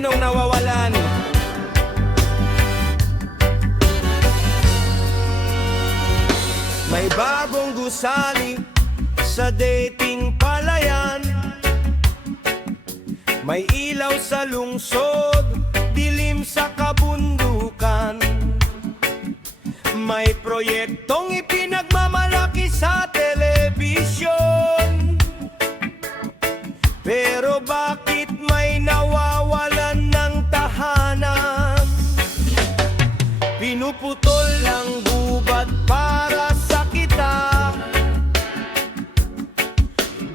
kaninong nawawalan. May bagong gusali sa dating palayan. May ilaw sa lungsod, dilim sa kabundukan. May proyektong ipinagmamalaki sa telebisyon. Pero bakit may nawawalan ng tahanan? Pinuputol ang gubat para sa kita,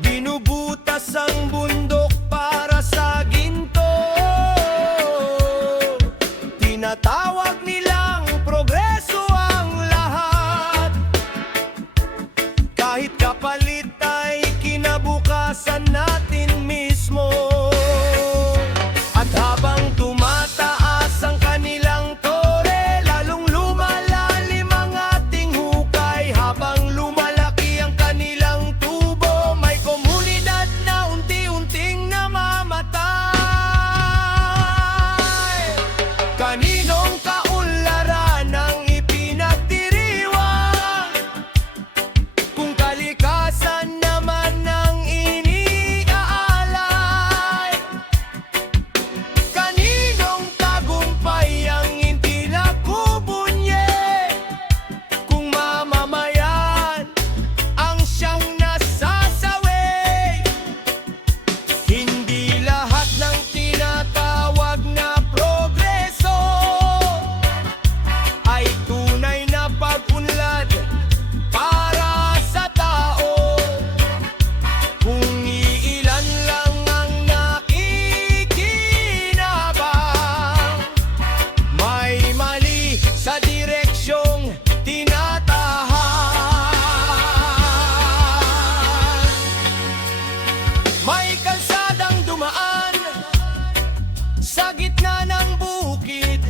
binubutas ang bundok para sa ginto. Tinatawag nilang progreso ang lahat, kahit kapalit ay kinabukasan natin mismo. At habang tumataas ang kanilang tore, lalong lumalalim ang ating hukay. Habang lumalaki ang kanilang tubo, may komunidad na unti-unting namamatay. Kaninong kaunlaran ang ipinagdiriwang, kung kalikasan naman ang iniaalay? Kaninong tagumpay ang hindi nakubunye, kung mamamayan ang siyang nasasawi? Hindi lahat ng tinatawag na progreso ay tunay na pag-unlad para sa tao. Kung iilan lang ang nakikinabang, may mali sa direksyong tinatahan. May kalsadang dumaan sa gitna ng bukid,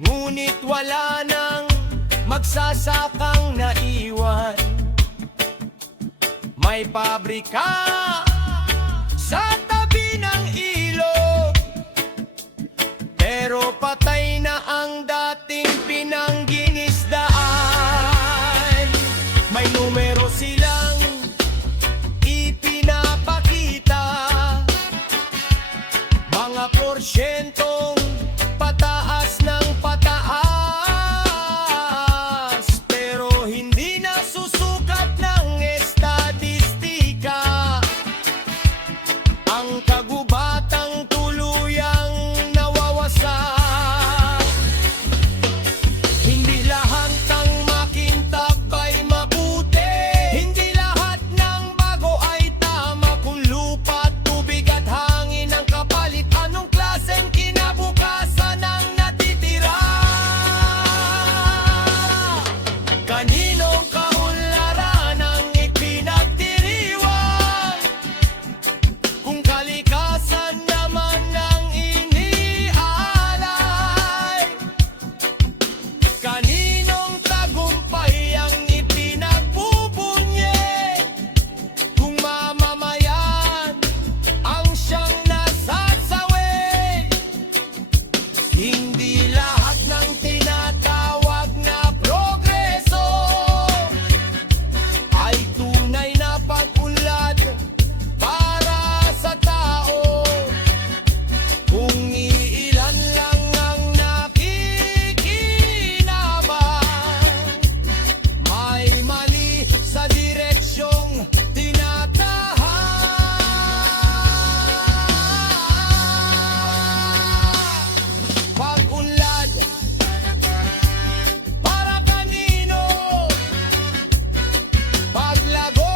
ngunit wala nang magsasakang naiwan. May pabrika sa tabi ng ilog, pero patay na ang dating pinanggingisdaan. May numero silang ipinapakita, mga porsyentong pataas ng pataas, pero hindi nasusukat ng estadistika ang kagubatang tuluyang nawawasak. Hindi lahat ng makintab ay mabuti, hindi lahat ng bago ay tama. Kung lupa, tubig at hangin ang kapalit, anong klaseng kinabukasan ang natitira? Kaninong kaunlaran ang ipinagdiriwang, kung kalikasan naman ang iniaalay? Kaninong tagumpay ang ipinagbubunye, kung mamamayan ang siyang nasasawi? Hindi lahat ng tinatawag na progreso ay tunay na pag-unlad para sa tao. Kung iilan lang ang nakikinabang, may mali sa direksyong tinatahan. Pag-unlad para kanino? Paglago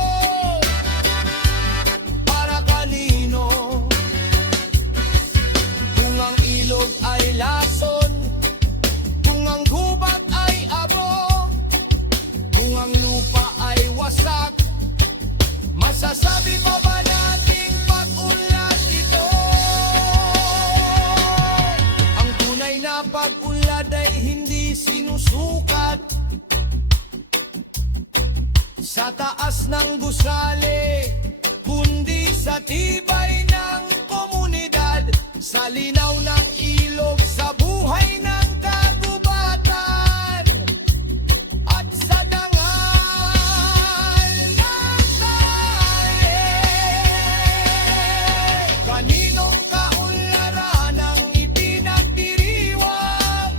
para kanino? Kung ang ilog ay lason, kung ang gubat ay abo, kung ang lupa ay wasak, masasabi pa ba nating pag-unlad ito? Ang tunay na pag-unlad ay hindi sinusukat sa taas ng gusali, kundi sa tibay ng komunidad. Sa linaw ng ilog, sa buhay ng kagubatan, at sa dangal ng tae. Kaninong kaunlaran ang ipinagdiriwang,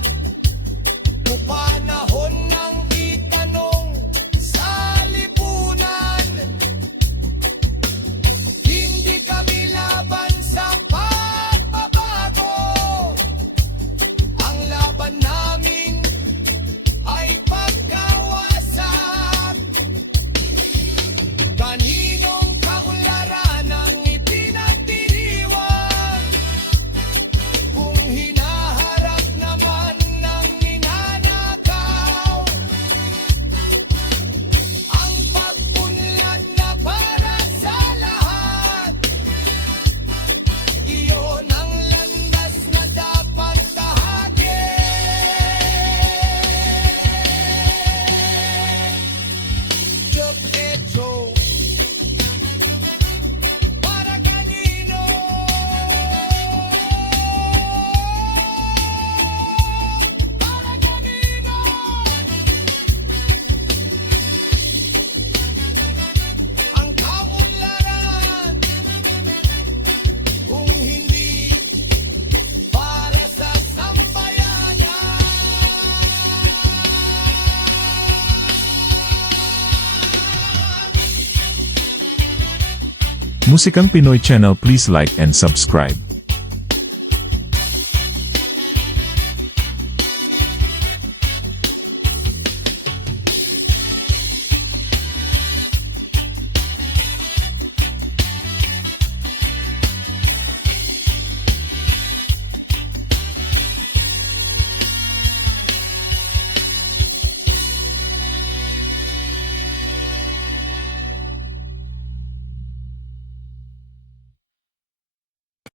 o panahon ng itanong sa lipunan. Hindi kami laban sa pagbabago, ang laban namin ay pagkawasak. Kaninong kaunlaran ang ipinagdiriwang, kung hinaharap naman ng ninanakaw ang pag-unlad na para sa lahat. Iyon ang landas na dapat tahakin. Diretso para kanino? Para kanino? Ang kaunlaran, kung hindi para sa sambayanan. Musikang Pinoy Channel, please like and subscribe.